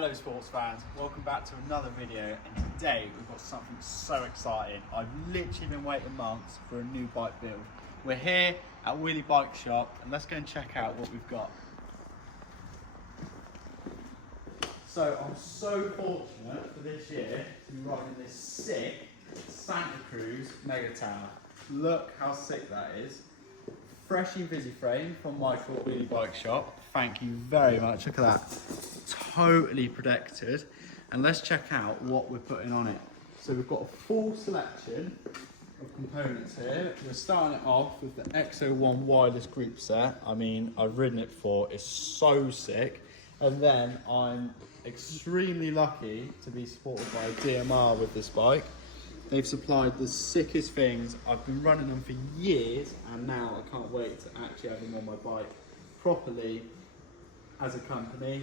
Hello sports fans, welcome back to another video, and today we've got something so exciting. I've literally been waiting months for a new bike build. We're here at Wheelie Bike Shop and let's go and check out what we've got. So I'm so fortunate for this year to be riding this sick Santa Cruz Megatower. Look how sick that is. Fresh Invisiframe from Michael Wheelie Bike Shop. Thank you very much. Look at that. Totally protected. And let's check out what we're putting on it. So we've got a full selection of components here. We're starting it off with the XO1 wireless group set. I mean, I've ridden it before. It's so sick. And then I'm extremely lucky to be supported by DMR with this bike. They've supplied the sickest things. I've been running them for years and now I can't wait to actually have them on my bike properly as a company.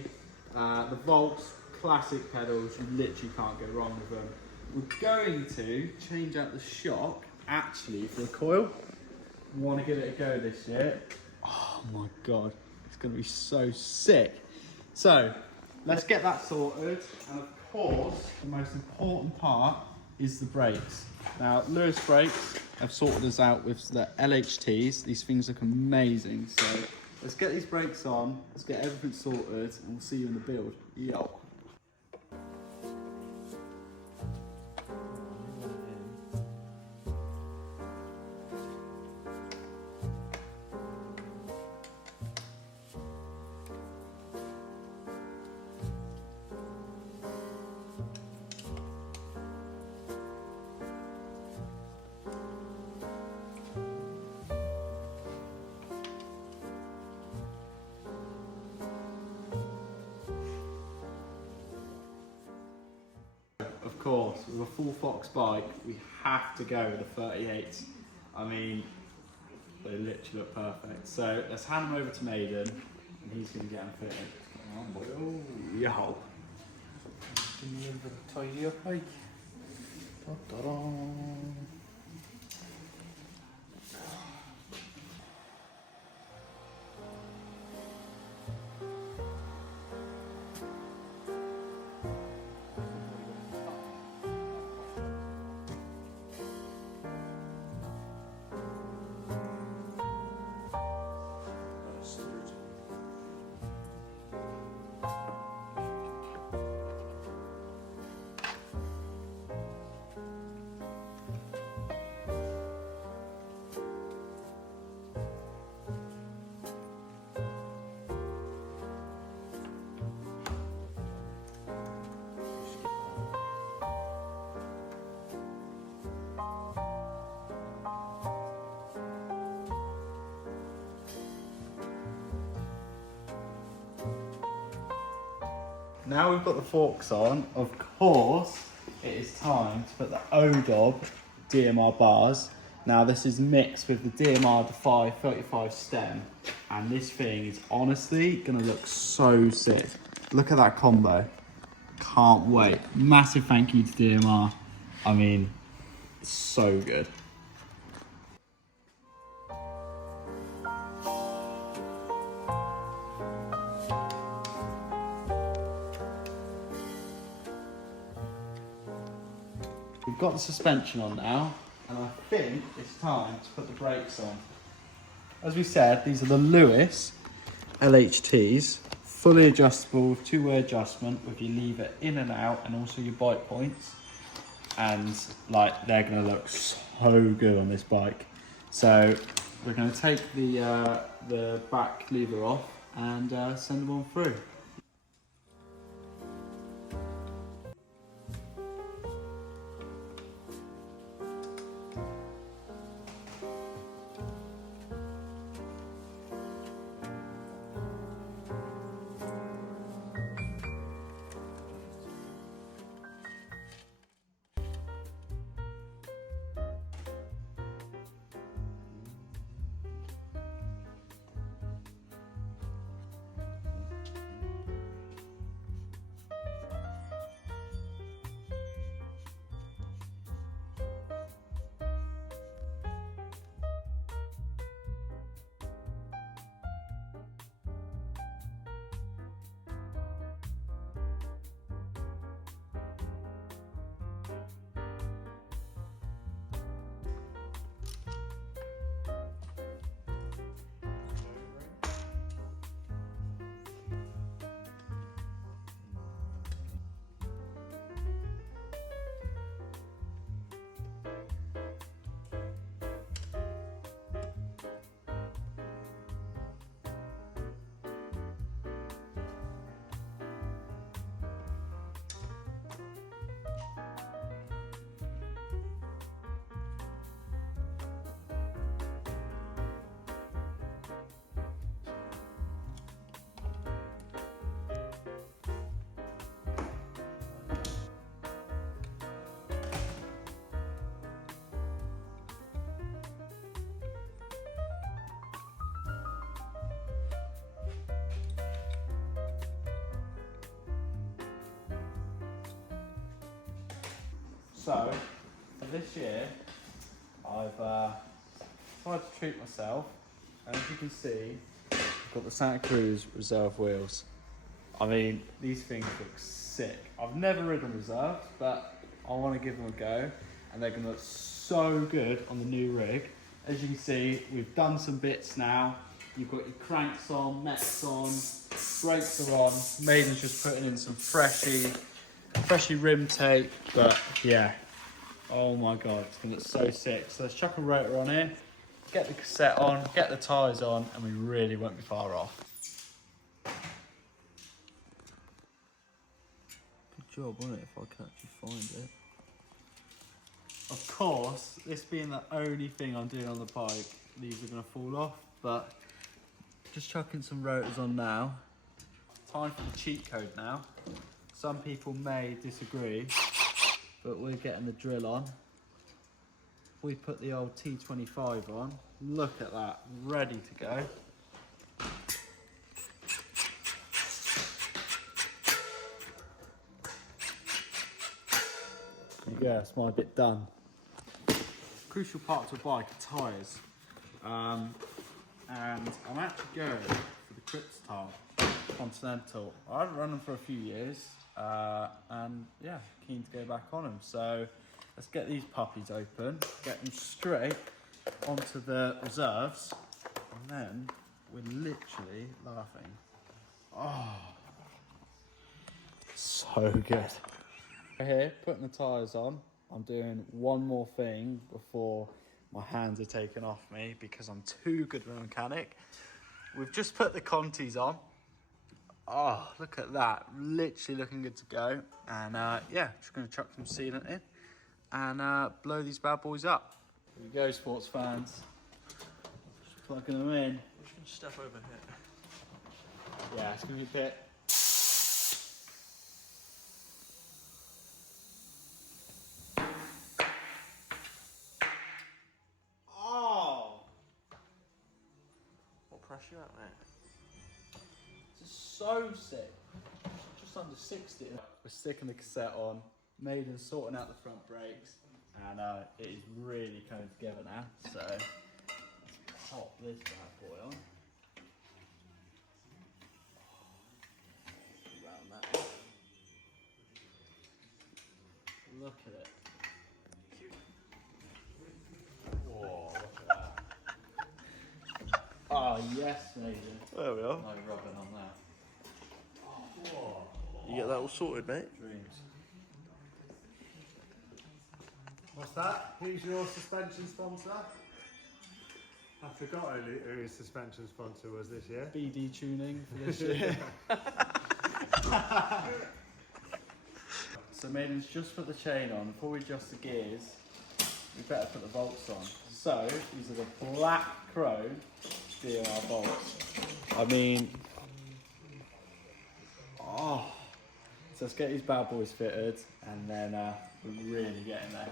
The Volks classic pedals, you literally can't go wrong with them. We're going to change out the shock actually for the coil. Want to give it a go this year. Oh my God, it's going to be so sick. So let's get that sorted. And of course, the most important part is the brakes. Now, Lewis Brakes have sorted us out with the LHTs. These things look amazing. So let's get these brakes on, let's get everything sorted, and we'll see you in the build. Yo. Of course, with a full Fox bike, we have to go with the 38s. I mean, they literally look perfect. So let's hand them over to Maiden, and he's going to get them fitted. Come on, boy. Oh, yo. Give me a bit of tidy up, like. Da-da-da. Now we've got the forks on, of course, it is time to put the ODOB DMR bars. Now this is mixed with the DMR Defy 35 stem, and this thing is honestly gonna look so sick. Look at that combo. Can't wait. Massive thank you to DMR. I mean, it's so good. We've got the suspension on now, and I think it's time to put the brakes on. As we said, these are the Lewis LHTs, fully adjustable with two-way adjustment with your lever in and out, and also your bike points. And like, they're gonna look so good on this bike. So we're gonna take the back lever off and send them on through. So, for this year, I've tried to treat myself, and as you can see, I've got the Santa Cruz reserve wheels. I mean, these things look sick. I've never ridden reserves, but I want to give them a go, and they're going to look so good on the new rig. As you can see, we've done some bits now. You've got your cranks on, nets on, brakes are on. Maiden's just putting in some freshie rim tape, but yeah. Oh my God, it's going to look so sick. So let's chuck a rotor on here, get the cassette on, get the tyres on, and we really won't be far off. Good job, wasn't it, if I can actually find it? Of course, this being the only thing I'm doing on the bike, these are going to fall off, but just chucking some rotors on now. Time for the cheat code now. Some people may disagree, but we're getting the drill on. We put the old T25 on. Look at that, ready to go. Yeah, that's my bit done. Crucial part to a bike are tyres. And I'm actually going for the Cruz Continental. I haven't run them for a few years, and yeah, keen to go back on them. So let's get these puppies open, get them straight onto the reserves, and then we're literally laughing. Oh, so good. Here, putting the tyres on. I'm doing one more thing before my hands are taken off me because I'm too good of a mechanic. We've just put the Contis on. Oh, look at that. Literally looking good to go. And yeah, just going to chuck some sealant in and blow these bad boys up. Here we go, sports fans. Just plugging them in. Which one step over here? Yeah, it's going to be a bit. Pressure out, mate. This is so sick. Just under 60. We're sticking the cassette on. Maiden sorting out the front brakes, and it is really coming together now. So let's pop this bad boy on. Around that. Look at it. Whoa, look at that. Oh yes, Maiden. There we are. No rubbing on that. Whoa. You get that all sorted, mate? Dreams. What's that? Who's your suspension sponsor? I forgot who his suspension sponsor was this year. BD tuning for this year. So Maiden's just put the chain on. Before we adjust the gears, we better put the bolts on. So these are the black chrome DMR bolts. I mean, oh. So let's get these bad boys fitted, and then we're really getting there.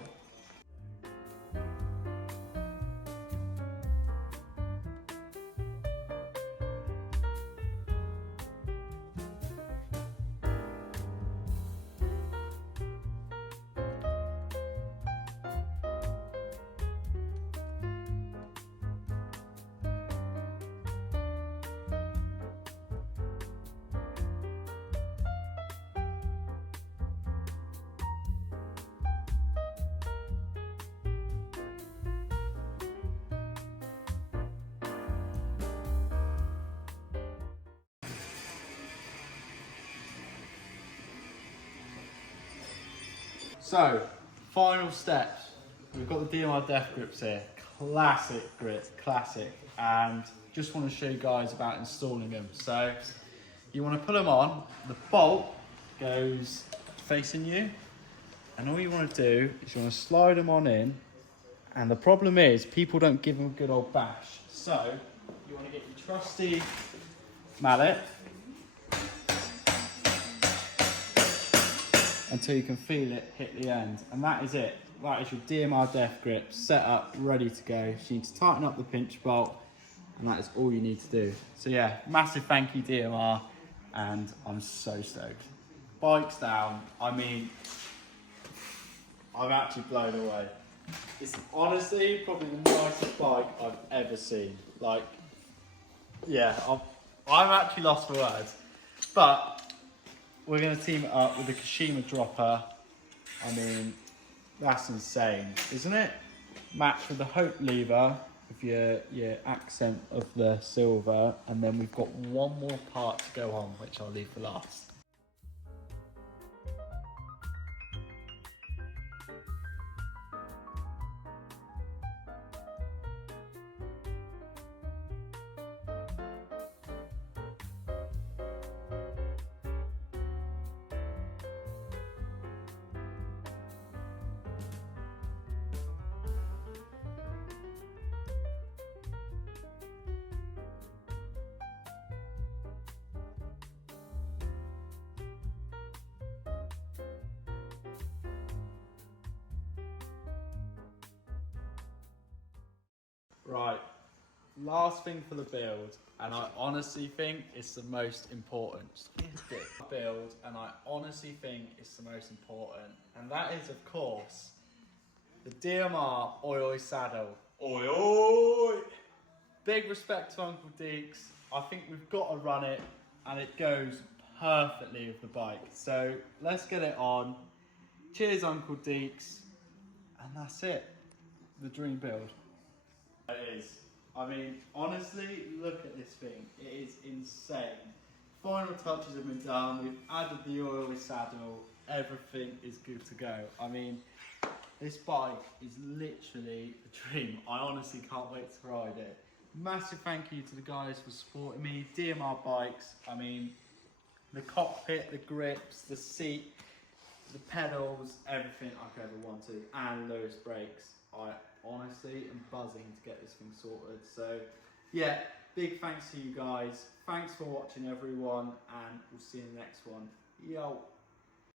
So, final steps. We've got the DMR Death Grips here. Classic grip, classic. And just want to show you guys about installing them. So, you want to put them on. The bolt goes facing you. And all you want to do is you want to slide them on in. And the problem is, people don't give them a good old bash. So, you want to get your trusty mallet. Until you can feel it hit the end, and that is it. That is your DMR Death Grip set up, ready to go. So you need to tighten up the pinch bolt, and that is all you need to do. So yeah, massive thank you DMR, and I'm so stoked. Bike's down. I mean, I'm actually blown away. It's honestly probably the nicest bike I've ever seen. Like, yeah, I'm actually lost for words. But we're going to team it up with the Kashima dropper. I mean, that's insane, isn't it? Matched with the Hope lever with your accent of the silver, and then we've got one more part to go on, which I'll leave for last. Right, last thing for the build, and I honestly think it's the most important. Build, and I honestly think it's the most important, and that is, of course, the DMR Oi Oi saddle. Oi Oi! Big respect to Uncle Deeks. I think we've got to run it, and it goes perfectly with the bike. So let's get it on. Cheers, Uncle Deeks, and that's it. The dream build. It is. I mean, honestly, look at this thing. It is insane. Final touches have been done. We've added the oil saddle. Everything is good to go. I mean, this bike is literally a dream. I honestly can't wait to ride it. Massive thank you to the guys for supporting me. DMR Bikes. I mean, the cockpit, the grips, the seat, the pedals, everything I could ever want to, and Lewis brakes. I honestly am buzzing to get this thing sorted. So yeah, big thanks to you guys. Thanks for watching, everyone, and we'll see you in the next one. Yo.